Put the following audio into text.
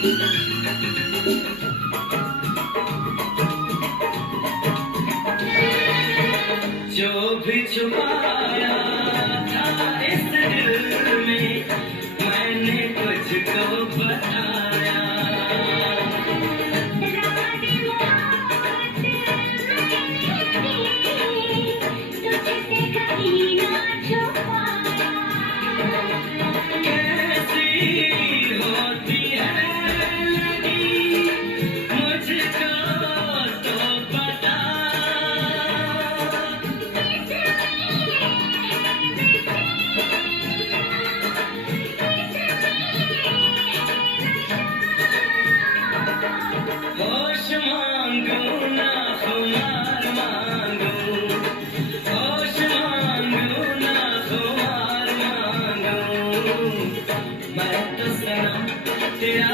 जो भी छुपाया था इस दिल में मैंने तुझको बताया। कैसी होती है लगी मुझको तो पता। होश मांगू ना खुमार मांगू, होश मांगू ना खुमार मांगू, मैं तो सनम तेरा